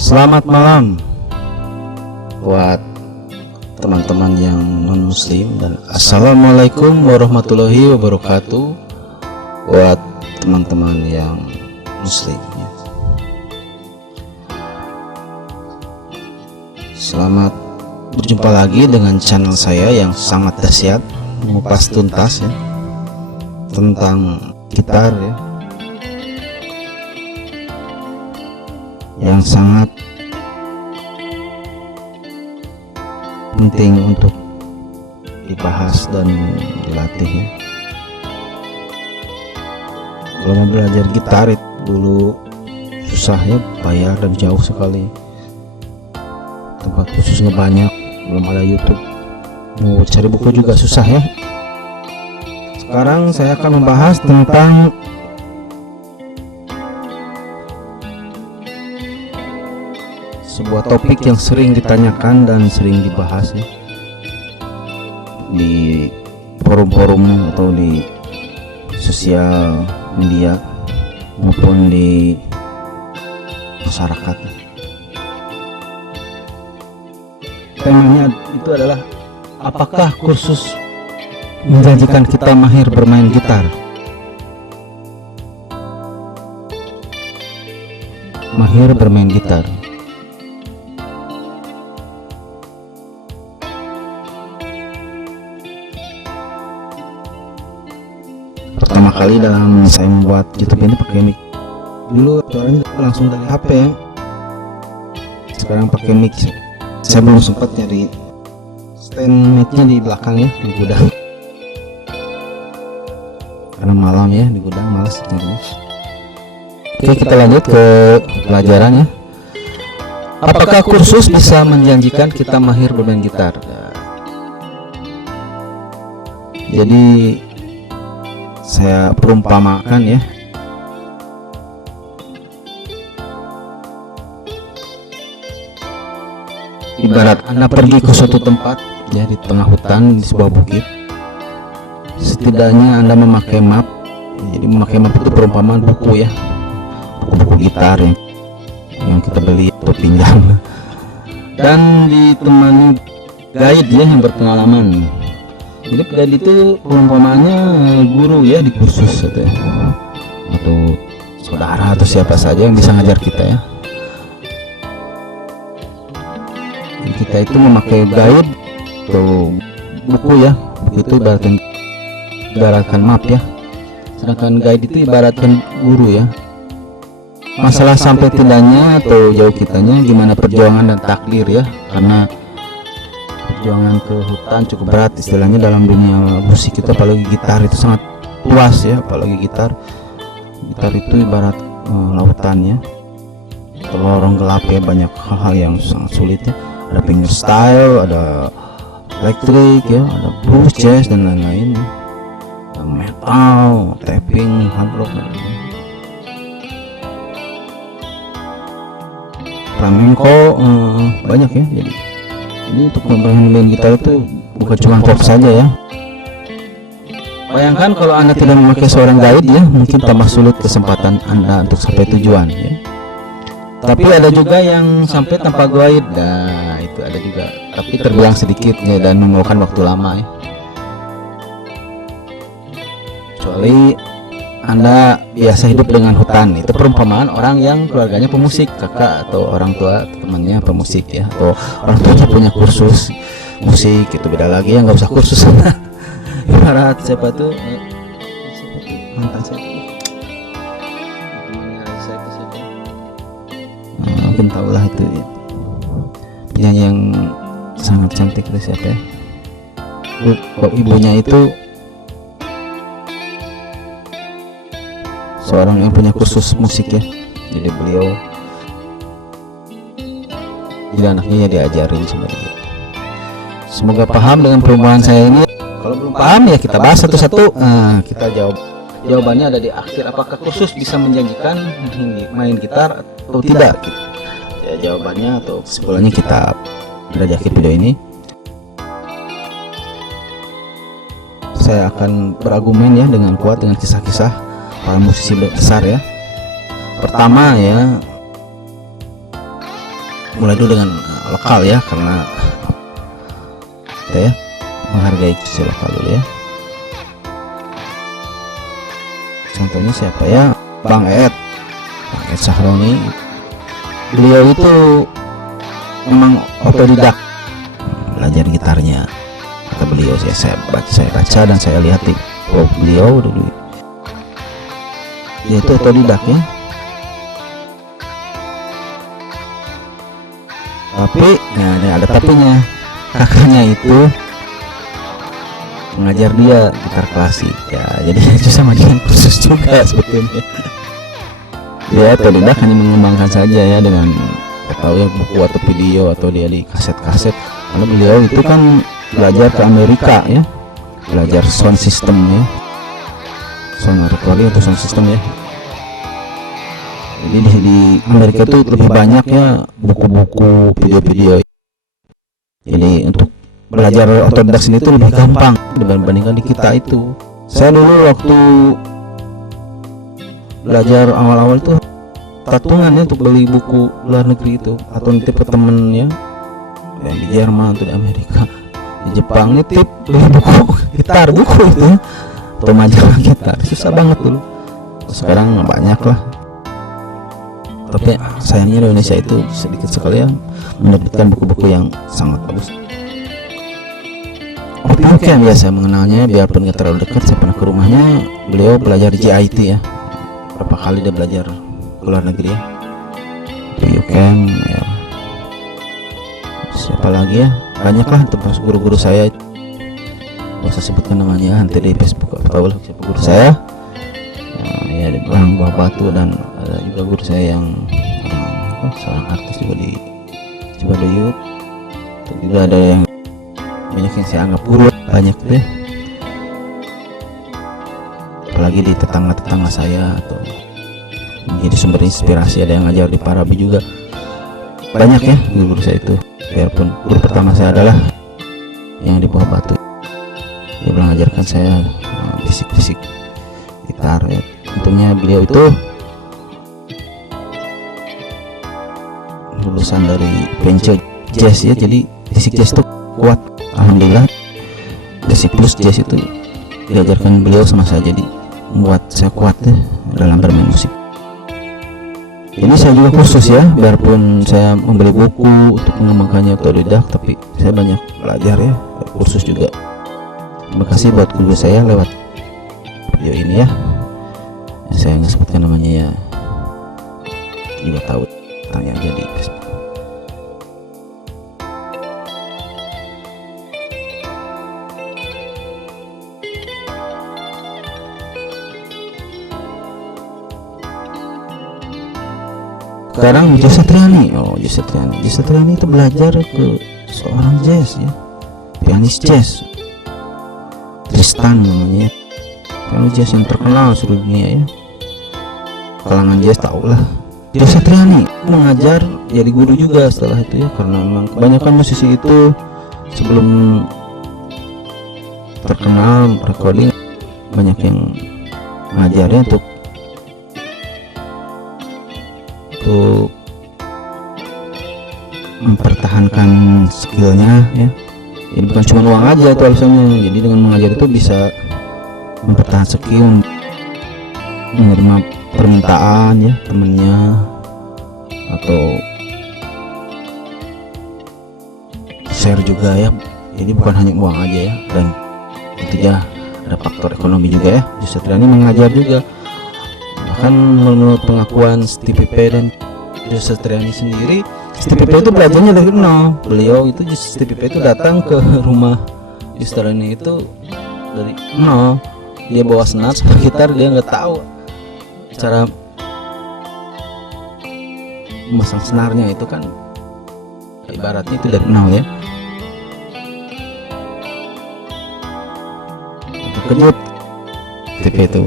Selamat malam buat teman-teman yang non-muslim, dan assalamualaikum warahmatullahi wabarakatuh buat teman-teman yang muslim. Selamat berjumpa lagi dengan channel saya yang sangat dahsyat, mengupas tuntas ya tentang gitar ya, yang sangat penting untuk dibahas dan dilatih ya. Kalau mau belajar gitar dulu susah ya, bayar dan jauh sekali, tempat khususnya banyak, belum ada YouTube, mau cari buku juga susah ya. Sekarang saya akan membahas tentang sebuah topik yang sering ditanyakan dan sering dibahas ya, di forum-forum atau di sosial media maupun di masyarakat. Temanya itu adalah, apakah kursus menjanjikan kita mahir bermain gitar? Mahir bermain gitar. Pertama kali dalam saya membuat YouTube ini pakai mic. Dulu suaranya langsung dari HP ya. Sekarang pakai mic. Saya belum sempat nyari stand mic-nya di belakang ya, di gudang. Karena malam ya, di gudang males nyarinya. Oke, kita lanjut ke pelajaran ya. Apakah kursus bisa menjanjikan kita mahir bermain gitar? Jadi saya perumpamakan ya, ibarat Anda pergi ke suatu tempat ya, di tengah hutan, di sebuah bukit. Setidaknya Anda memakai map. Jadi memakai map itu perumpamaan buku ya, buku-buku gitar yang kita beli atau pinjam, dan ditemani guide ya yang berpengalaman. Jadi guide itu perumpamaannya guru ya di kursus gitu ya, atau saudara atau siapa saja yang bisa ngajar kita ya. Jadi kita itu memakai guide atau buku ya, begitu ibaratkan map ya, sedangkan guide itu ibaratkan guru ya. Masalah sampai tidaknya atau jauh kitanya gimana perjuangan dan takdir ya, karena perjuangan ke hutan cukup berat istilahnya dalam dunia musik itu, apalagi gitar itu sangat luas ya, apalagi gitar itu ibarat lautan ya, atau lorong gelap ya, banyak hal-hal yang sangat sulit ya. Ada fingerstyle, ada elektrik ya, ada blues, jazz dan lain-lain ya. Ada metal, tapping, hard rock, flamenco, banyak ya. Jadi untuk membangun gitar itu bukan cuma pop saja ya. Bayangkan kalau Anda tidak memakai seorang guide ya, mungkin tambah sulit kesempatan Anda untuk sampai tujuan ya. Tapi ada juga yang sampai tanpa guide, nah itu ada juga, tapi terbilang sedikit ya, dan memerlukan waktu lama ya. Kecuali Anda biasa hidup dengan hutan, itu perumpamaan orang yang keluarganya pemusik, kakak atau orang tua temannya pemusik ya, atau orang tuanya punya kursus musik, itu beda lagi ya, nggak usah kursus. Ibarat siapa tuh mantan saya, mungkin tahulah itu ya, penyanyi yang sangat cantik itu siapa ya, ibunya itu seorang yang punya kursus musik ya. Jadi beliau, jadi anaknya ya diajarin sebenarnya. Semoga paham dengan perumpamaan saya ini. Kalau belum paham ya kita bahas satu-satu. Kita jawabannya ada di akhir. Apakah kursus bisa menjanjikan main gitar atau tidak? Ya, jawabannya atau kesimpulannya kita pada di akhir video ini. Saya akan berargumen ya dengan kuat dengan kisah-kisah para musisi besar ya. Pertama ya, mulai dulu dengan lokal ya, karena kita ya menghargai musisi lokal dulu ya. Contohnya siapa ya, Bang Ed Sahroni. Beliau itu memang otodidak belajar gitarnya, kata beliau. Saya baca dan saya lihat di beliau dulu, dia itu otodidak ya. Tapi ya ada tapinya, kakaknya itu mengajar dia gitar klasik ya, jadi itu sama dia kursus juga sebetulnya. Dia otodidak hanya mengembangkan saja ya dengan tahu ya buku atau video atau dia di kaset-kaset. Karena beliau itu kan belajar ke Amerika ya, belajar sound system ya, sound recording atau sound system ya. Jadi di Amerika itu lebih banyak ya buku-buku, video-video. Jadi untuk belajar otodidak sini itu lebih gampang dibandingkan di kita itu. Saya dulu waktu belajar awal-awal itu tatungan ya untuk beli buku luar negeri itu, atau nitip ke temen ya, yang di Jerman atau di Amerika, di Jepang nitip beli buku gitar, buku itu ya, atau majalah gitar. Susah banget dulu. Sekarang banyak lah, tapi sayangnya di Indonesia itu sedikit sekali yang menerbitkan buku-buku yang sangat bagus. Oke, ya saya mengenalnya, biarpun gak terlalu dekat. Saya pernah ke rumahnya, beliau belajar JIT ya, berapa kali dia belajar ke luar negeri ya, Yukem ya. Siapa lagi ya, banyak lah termasuk guru-guru saya, gak usah sebutkan namanya, nanti di Facebook tahu lah siapa guru saya ya, di Belang Buah Batu. Dan ada juga guru saya yang seorang artis juga di Cibaduyut. Juga ada yang banyak yang saya anggap guru, banyak deh, apalagi di tetangga-tetangga saya atau menjadi sumber inspirasi. Ada yang ngajar di Parabi juga, banyak ya guru saya itu. Biarpun guru pertama saya adalah yang di Buah Batu, dia mengajarkan saya fisik gitar ya. Untungnya beliau itu lulusan dari Pence Jazz ya, jadi fisik jazz itu kuat. Alhamdulillah, basic plus jazz itu diajarkan beliau sama saya, jadi membuat saya kuat ya dalam bermain musik. Ini saya juga kursus ya, biarpun saya membeli buku untuk mengembangkannya otodidak, tapi saya banyak belajar ya, kursus juga. Terima kasih buat guru saya lewat video ini ya. Saya nggak sebutkan namanya ya, juga tahu, tanya aja di Facebook. Sekarang Jose Triani, Jose Triani itu belajar ke seorang jazz ya, pianis jazz, Tristan namanya, pianis jazz yang terkenal seluruh dunia ya, kalangan jazz tau lah. Jose Triani mengajar jadi guru juga setelah itu ya, karena memang kebanyakan musisi itu sebelum terkenal recording banyak yang mengajarnya untuk mempertahankan skillnya ya. Jadi bukan cuma uang aja itu alasannya. Jadi dengan mengajar itu bisa mempertahankan skill, menerima permintaan ya temennya, atau share juga ya. Jadi bukan hanya uang aja ya, dan tentunya ada faktor ekonomi juga ya. Jose Triani mengajar juga. Bahkan menurut pengakuan Stevie P dan Jose Triani sendiri, Stevie P itu belajarnya dari nol. Beliau itu Stevie P itu datang ke rumah Jose Triani itu dari nol. Dia bawa senar sama gitar, dia nggak tahu cara memasang senarnya, itu kan ibaratnya itu dari nol ya. Terkejut Stevie itu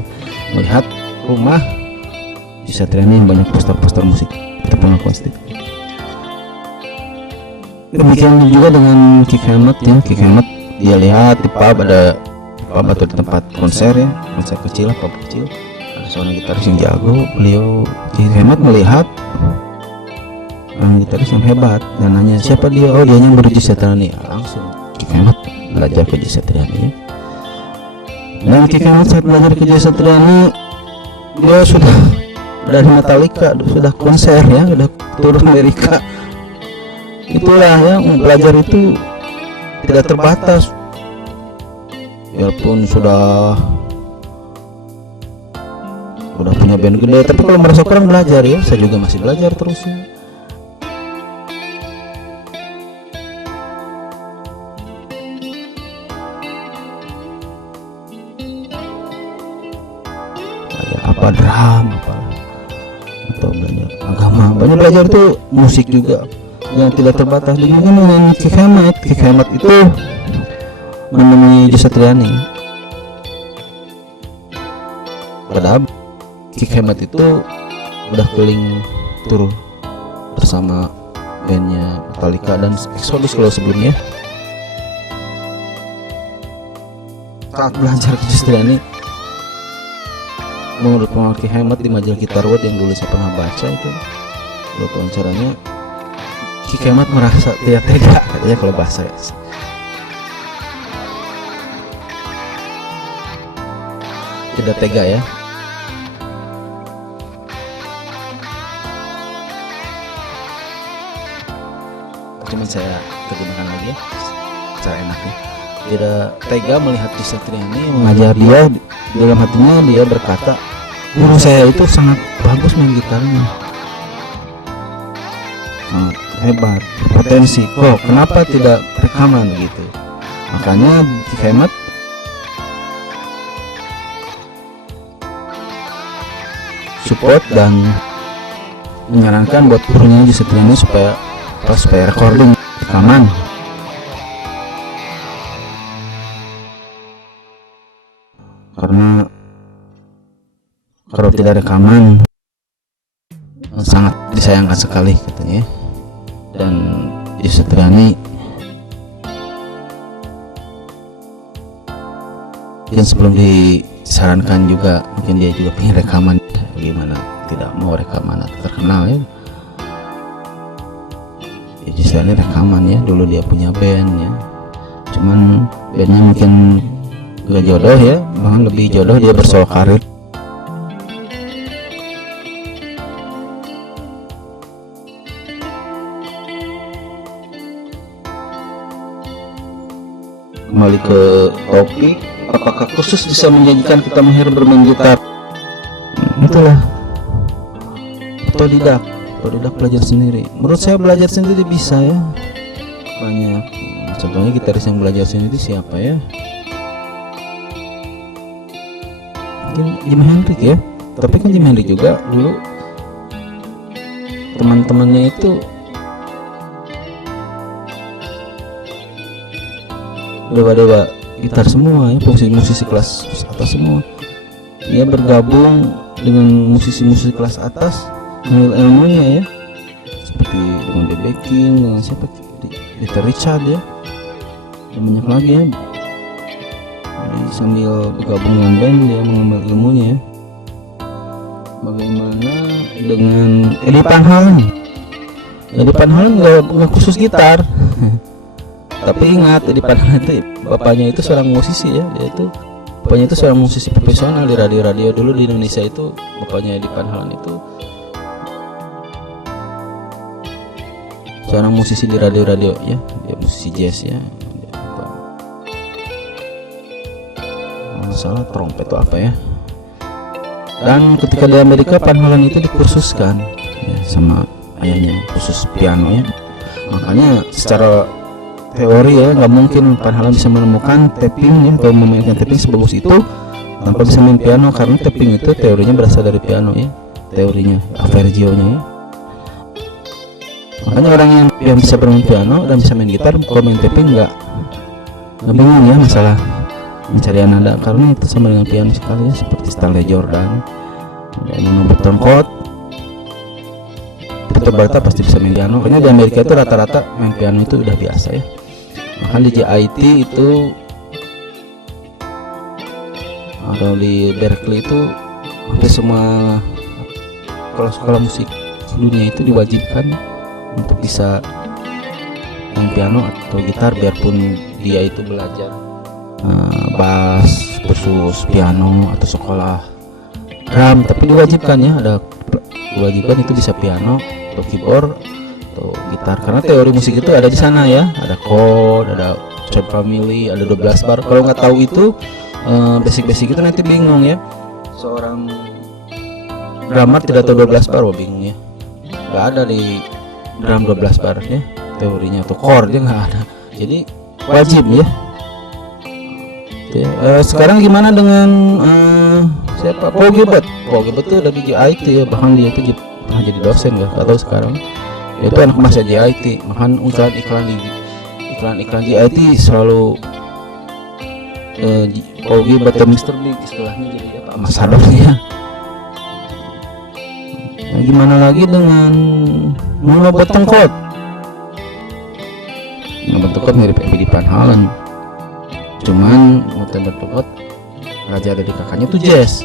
melihat rumah Jose Triani yang banyak poster-poster musik. Itu pengakuan Steve. Demikian juga dengan Kick Hammett ya. Kick Hammett dia lihat di pub, ada pub atau di tempat konser ya, konser kecil lah, pub kecil, ada seorang gitaris yang jago. Beliau Kick Hammett melihat orang gitaris yang hebat, dan nanya siapa dia, oh dia yang Gigi Satriani. Langsung Ki Kemat belajar ke Gigi Satriani ya. Dan Ki Kemat saat belajar ke Gigi Satriani, dia sudah dari Metallica, sudah konser ya, sudah turun Amerika. Itulah ya, belajar itu tidak terbatas. Walaupun sudah punya band gede, tapi kalau merasa kurang belajar ya, saya juga masih belajar terus ya. Kayak apa drum apa, atau belajar agama, banyak belajar tuh, musik juga yang tidak terbatas. Demikian dengan Ki Kemat. Ki Kemat itu menemui Gigi Satriani. Padahal Ki Kemat itu udah keliling tur bersama bandnya Metallica dan Exodus kalau sebelumnya. Saat belajar Gigi Satriani, menurut pengamat Ki Kemat di majalah Guitar World yang dulu saya pernah baca itu, menurut wawancaranya, Ki Kemat merasa tidak tega katanya kalau bahasa tidak tega ya. Cuman saya terjemahkan lagi ya secara enaknya. Tidak tega melihat Gigi Satriani mengajar dia. Dalam hatinya dia berkata, guru saya itu sangat bagus main gitarnya, sangat hebat, potensi, kok kenapa tidak rekaman gitu. Makanya Ki Kemat support dan menyarankan buat gurunya Gigi Satriani supaya recording rekaman. Karena kalau tidak rekaman sangat disayangkan sekali katanya. Dan Gigi Satriani dan sebelum disarankan juga, mungkin dia juga pengen rekaman, bagaimana tidak mau rekaman atau terkenal ya. Gigi Satriani rekaman ya, dulu dia punya band ya, cuman bandnya mungkin gak jodoh ya, bahkan lebih jodoh dia bersolo karir. Kembali ke topik, apakah khusus bisa menjanjikan kita mahir bermain gitar? Itulah otodidak belajar sendiri. Menurut saya belajar sendiri bisa ya, banyak. Contohnya gitaris yang belajar sendiri siapa ya? Mungkin Jimi Hendrix ya. Tapi kan Jimi Hendrix juga dulu teman-temannya itu dewa-dewa gitar semua ya, musisi kelas atas semua. Dia bergabung dengan musisi-musisi kelas atas, mengambil ilmunya ya, seperti dengan The Backing, dengan siapa, Little Richard ya, dan banyak lagi ya. Jadi sambil bergabung dengan band, dia mengambil ilmunya ya. Bagaimana dengan Eddie Van Halen? Eddie Van Halen nggak khusus gitar. Tapi ingat, Eddie Van Halen itu bapaknya itu seorang musisi ya, dia itu bapaknya itu seorang musisi profesional di radio-radio dulu di Indonesia itu. Bapaknya Eddie Van Halen itu seorang musisi di radio-radio ya, dia musisi jazz ya, salah trompet atau apa ya. Dan ketika di Amerika, Van Halen itu dikursuskan ya, sama ayahnya, khusus piano ya. Makanya secara teori ya, nggak mungkin Van Halen bisa menemukan tapping ya, atau memainkan tapping sebagus itu tanpa bisa main piano, karena tapping itu teorinya berasal dari piano ya, teorinya Avergio-nya ya. Makanya orang yang bisa bermain piano dan bisa main gitar, kalau main tapping nggak bingung ya masalah mencari nada, karena itu sama dengan piano sekali ya, seperti Stanley Jordan dan Norbert Tonkot. Berarti pasti bisa main piano. Karena di Amerika itu rata-rata main piano itu udah biasa ya. Bahkan di JIT itu atau di Berkeley itu hampir semua sekolah musik dunia itu diwajibkan untuk bisa main piano atau gitar, biarpun dia itu belajar bass, kursus piano atau sekolah drum, tapi diwajibkan ya, ada kewajiban itu bisa piano atau keyboard atau gitar, karena teori musik itu ada di sana ya, ada chord, ada chord family, ada 12 bar. Kalau nggak tahu itu basic-basic itu nanti bingung ya, seorang drummer tidak tahu 12 bar, bingung ya, nggak ada di drum 12 bar ya teorinya, atau chordnya nggak ada, jadi wajib ya. Sekarang gimana dengan siapa? Paul Gilbert itu dari JIT ya, bahkan dia itu pernah jadi dosen nggak tahu sekarang. Itu anak masa JIT, bahkan iklan JIT selalu Paul Gilbert dan Mr. Big istilahnya jadi apa, ambasadornya. Nah, gimana lagi dengan Nuno Bettencourt? Nuno Bettencourt mirip Eddie Van Halen, cuman Nuno Bettencourt raja dari kakaknya tuh jazz.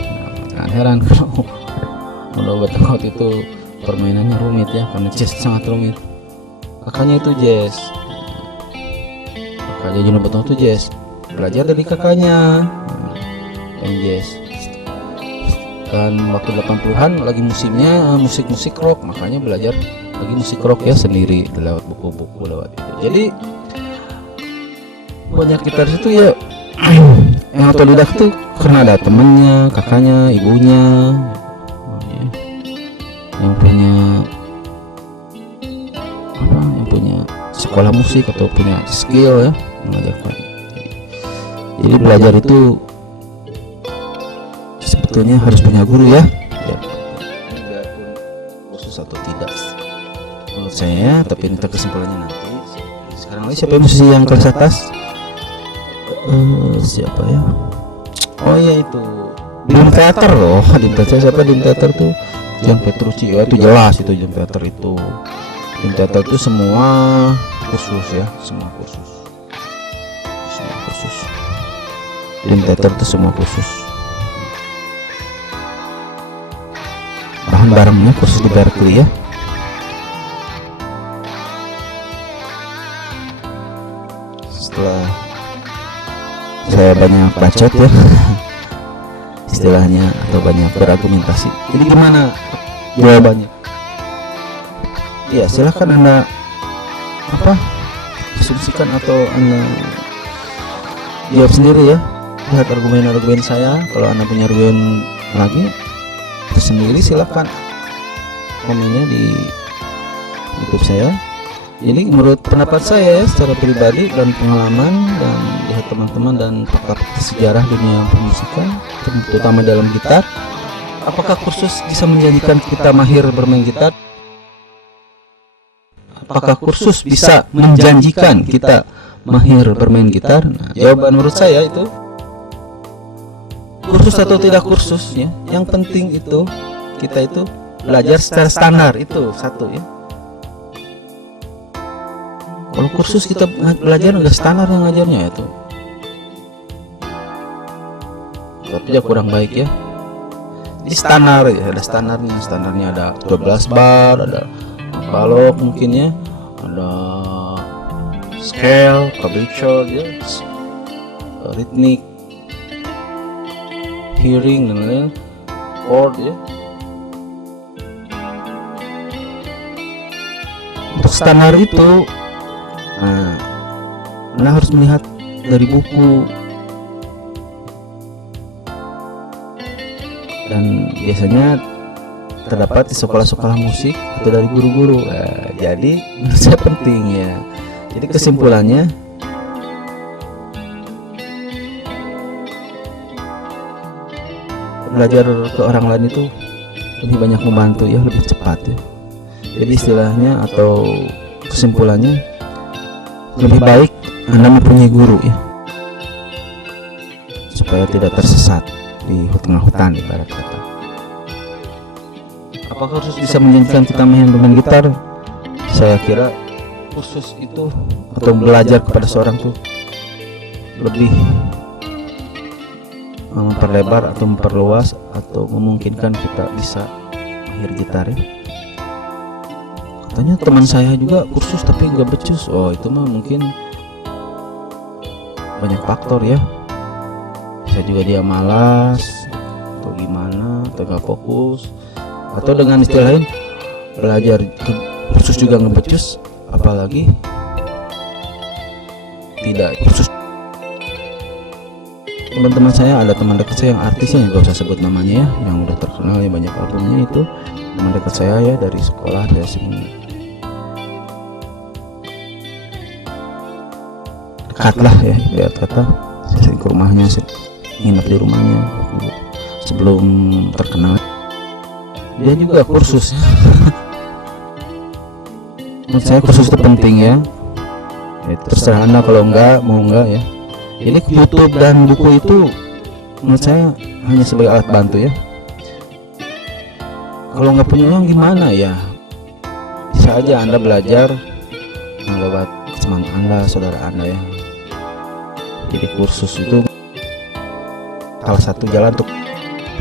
Jangan heran kalau Nuno Bettencourt itu permainannya rumit ya, karena jazz sangat rumit. Kakaknya itu jazz, kakaknya Nuno Bettencourt itu jazz, belajar dari kakaknya yang jazz. Dan waktu 80-an lagi musimnya musik rock, makanya belajar lagi musik rock ya sendiri lewat buku-buku lewat itu. Jadi banyak gitaris itu ya yang otodidak itu karena ada temennya, kakaknya, ibunya ya, yang punya sekolah musik atau punya skill ya, mengajarkan. Jadi belajar itu sebetulnya harus punya guru ya, biarpun khusus atau tidak menurut saya, tapi kita kesimpulannya nanti. Sekarang lagi siapa musisi yang kelas atas? Siapa ya? Oh iya, itu Dream Theater loh. Dream Theater siapa? Dream Theater tuh John Petrucci ya, itu jelas itu Dream Theater itu. Dream Theater itu semua kursus ya, semua kursus. Dream Theater itu semua kursus. Bahan barengnya kursus di Berkeley ya. Setelah saya banyak bacot ya istilahnya, atau banyak berargumentasi, jadi gimana jawabannya? Ya silahkan Anda asumsikan atau Anda jawab sendiri ya, lihat argumen-argumen saya. Kalau Anda punya argumen lagi tersendiri, silahkan komennya di YouTube saya. Jadi menurut pendapat saya ya, secara pribadi dan pengalaman dan lihat teman-teman dan fakta-fakta sejarah dunia permusikan, terutama dalam gitar, apakah kursus bisa menjadikan kita mahir bermain gitar? Apakah kursus bisa menjanjikan kita mahir bermain gitar? Nah, jawaban menurut saya itu kursus atau tidak kursus ya, yang penting itu kita itu belajar secara standar, itu satu ya. Kalau kursus kita belajar nggak standar yang ngajarnya itu, tapi ya kurang baik ya. Di standar ya, ada standarnya ada 12 bar, ada balok mungkin ya, ada scale, tablature ya, ritmik, hearing dan lain-lain, chord ya. Untuk standar itu Anda harus melihat dari buku, dan biasanya terdapat di sekolah-sekolah musik atau dari guru-guru. Jadi menurut saya penting ya. Jadi kesimpulannya, belajar ke orang lain itu lebih banyak membantu ya, lebih cepat ya. Jadi istilahnya atau kesimpulannya, lebih baik Anda mempunyai guru ya, supaya tidak tersesat di tengah hutan ibarat kata. Apakah kursus bisa menjanjikan kita bermain gitar? Saya kira kursus itu atau belajar kepada seorang tuh lebih memperlebar atau memperluas atau memungkinkan kita bisa mahir gitar ya. katanya teman saya juga kursus tapi nggak becus. Oh, itu mah mungkin banyak faktor ya, bisa juga dia malas atau gimana, atau nggak fokus, atau dengan istilah lain belajar kursus juga nggak becus, apalagi tidak kursus. Teman-teman saya, ada teman dekat saya yang artisnya, nggak usah sebut namanya ya, yang udah terkenal ya, banyak albumnya, itu teman dekat saya ya, dari sekolah saya sering dekat lah ya, lihat kata saya sering ke rumahnya, nginep di rumahnya sebelum terkenal. Dia juga kursus. Menurut saya kursus itu penting ya. Terserah Anda kalau enggak, mau enggak ya. Jadi YouTube dan buku itu menurut saya hanya sebagai alat bantu ya. Kalau nggak punya uang gimana ya, bisa aja Anda belajar lewat teman Anda, saudara Anda ya. Jadi kursus itu salah satu jalan untuk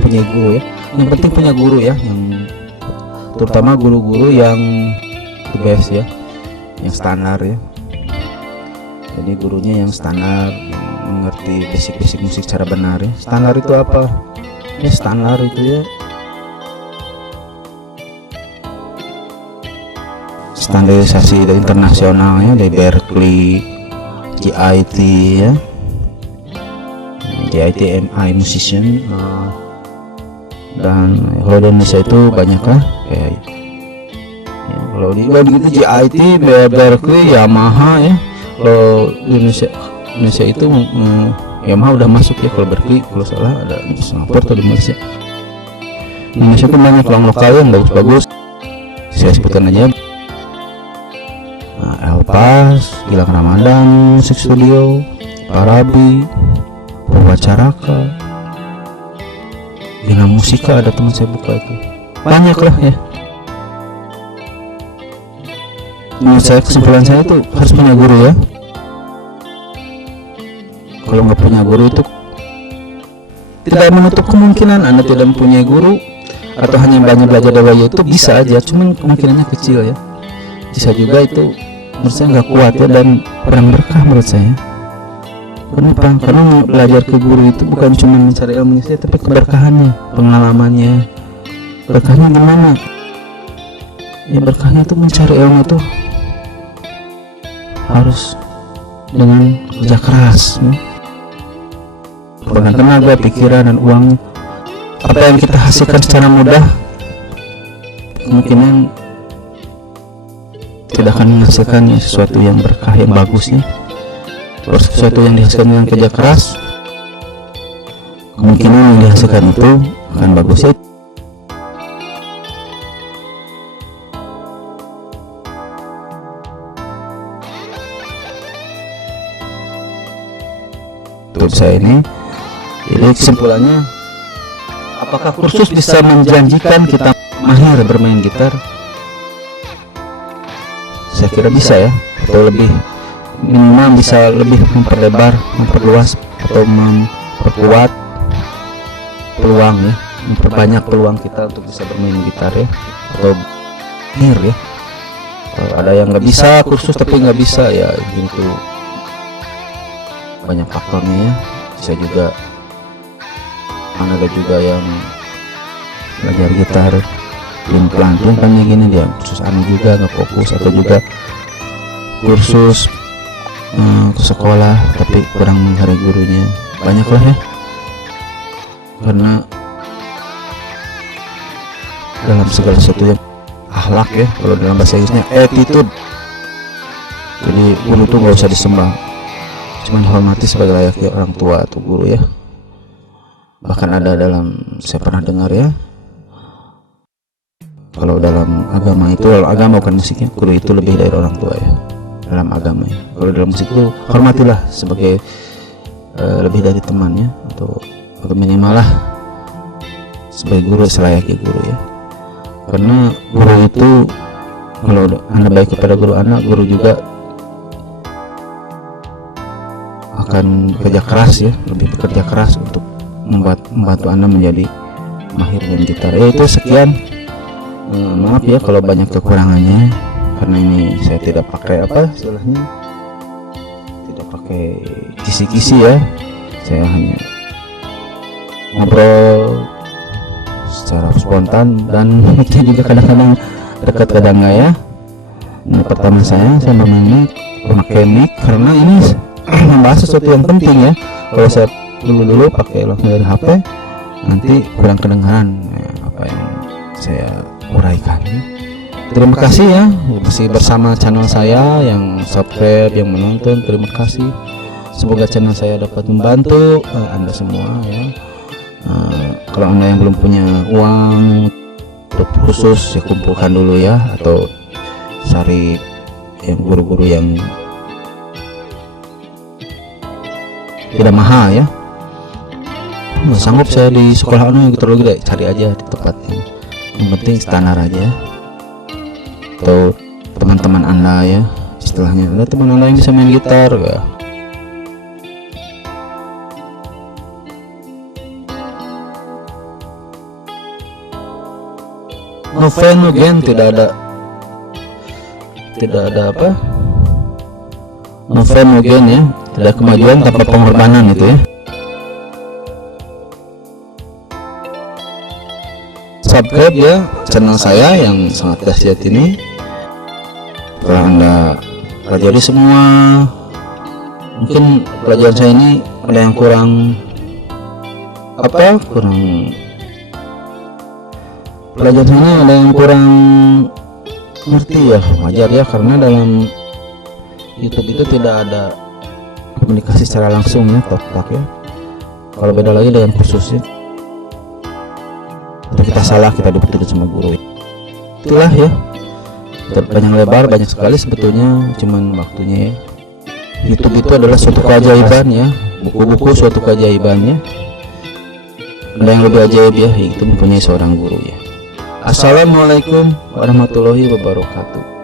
punya guru ya. Yang penting punya guru ya, yang terutama guru-guru yang the best ya, yang standar ya. Jadi gurunya yang standar, yang mengerti basic-basic musik secara benar ya. Standar itu apa? Ya standar itu ya, standarisasi dari internasionalnya, dari Berkeley, GIT ya, GIT MI Musician, dan kalau di Indonesia itu banyak lah kayak ya, kalau di gitu GIT, Berkeley, Yamaha ya. Kalau di Indonesia itu Yamaha udah masuk ya, kalau Berkeley kalau salah ada di Singapura atau di Malaysia. Indonesia itu banyak lokal yang bagus-bagus, saya sebutkan aja. Elpas, Gilang Ramadan, Musik Studio, Parabi, Wacaraka, Gina Musika, ada teman saya buka itu, banyak lah ya. Menurut saya, kesimpulan saya itu harus punya guru ya. Kalau nggak punya guru itu tidak menutup kemungkinan Anda tidak mempunyai guru, atau hanya banyak belajar dari YouTube, bisa aja, cuman kemungkinannya kecil ya. Bisa juga itu menurut saya nggak kuat ya, dan kurang berkah menurut saya. Kenapa? Karena belajar ke guru itu bukan cuma mencari ilmunya saja, tapi keberkahannya, pengalamannya. Berkahnya gimana? Ya berkahnya itu mencari ilmu itu harus dengan kerja keras ya. Dengan tenaga, pikiran, dan uangnya. Apa yang kita hasilkan secara mudah kemungkinan tidak akan menghasilkan sesuatu yang berkah, yang bagus ya. Kalau sesuatu yang dihasilkan dengan kerja keras, kemungkinan yang dihasilkan itu akan bagus ya. Untuk saya ini, jadi kesimpulannya, apakah kursus bisa menjanjikan kita mahir bermain gitar? Saya kira bisa ya, atau lebih minimal bisa lebih memperlebar, memperluas, atau memperkuat peluang ya, memperbanyak peluang kita untuk bisa bermain gitar ya, atau mahir ya. Kalau ada yang nggak bisa kursus tapi nggak bisa ya, gitu. Banyak faktornya ya. Bisa juga ada juga yang belajar gitar pelan-pelan kan gini, dia kursus juga nggak fokus, atau juga kursus ke sekolah tapi kurang menghargai gurunya. Banyak lah ya, karena dalam segala sesuatu yang akhlak ya, kalau dalam bahasa Inggrisnya attitude. Jadi guru tuh nggak usah disembah, cuman hormati sebagai layaknya orang tua atau guru ya. Bahkan ada dalam, saya pernah dengar ya, kalau dalam agama itu, kalau agama bukan musiknya, guru itu lebih dari orang tua ya, dalam agama ya. Kalau dalam musik itu hormatilah sebagai lebih dari temannya, atau minimal lah sebagai guru, selayaknya guru ya. Karena guru itu, kalau Anda baik kepada guru Anda, guru juga akan bekerja keras ya, lebih bekerja keras untuk membantu Anda menjadi mahir dan gitar. Itu sekian. Maaf ya kalau banyak kekurangannya. karena ini saya tidak pakai apa istilahnya, tidak pakai kisi-kisi ya, saya hanya ngobrol secara spontan dan itu juga kadang-kadang dekat kadang enggak ya. Nah, pertama saya memakai mic karena ini membahas sesuatu yang penting ya. Kalau saya dulu pakai langsung dari HP nanti kurang kedengaran apa yang saya uraikan. Terima kasih ya, masih bersama channel saya, yang subscribe, yang menonton, terima kasih. Semoga channel saya dapat membantu Anda semua ya. Kalau Anda yang belum punya uang khusus ya, kumpulkan dulu ya, atau cari yang guru-guru yang tidak mahal ya. Nggak sanggup saya di sekolah yang terlalu gede, cari aja di tempat yang penting standar aja. Atau teman-teman Anda ya, istilahnya ada teman Anda yang bisa main gitar ya. No pain no gain, tidak ada apa, no pain no gain ya, tidak kemajuan tanpa pengorbanan itu ya. Subscribe ya channel saya yang sangat dahsyat ini. Kalau Anda pelajari semua, mungkin pelajaran saya ini ada yang kurang pelajaran ini ada yang kurang ngerti ya, wajar ya, karena dalam YouTube itu tidak ada komunikasi secara langsung ya, talk ya. Kalau beda lagi dengan kursusnya, kalau kita salah kita dibetul sama guru. Itulah ya, panjang lebar banyak sekali sebetulnya, cuman waktunya ya. YouTube itu adalah suatu keajaiban ya, buku-buku suatu keajaiban ya. Ada yang lebih ajaib ya, itu mempunyai seorang guru ya. Assalamualaikum warahmatullahi wabarakatuh.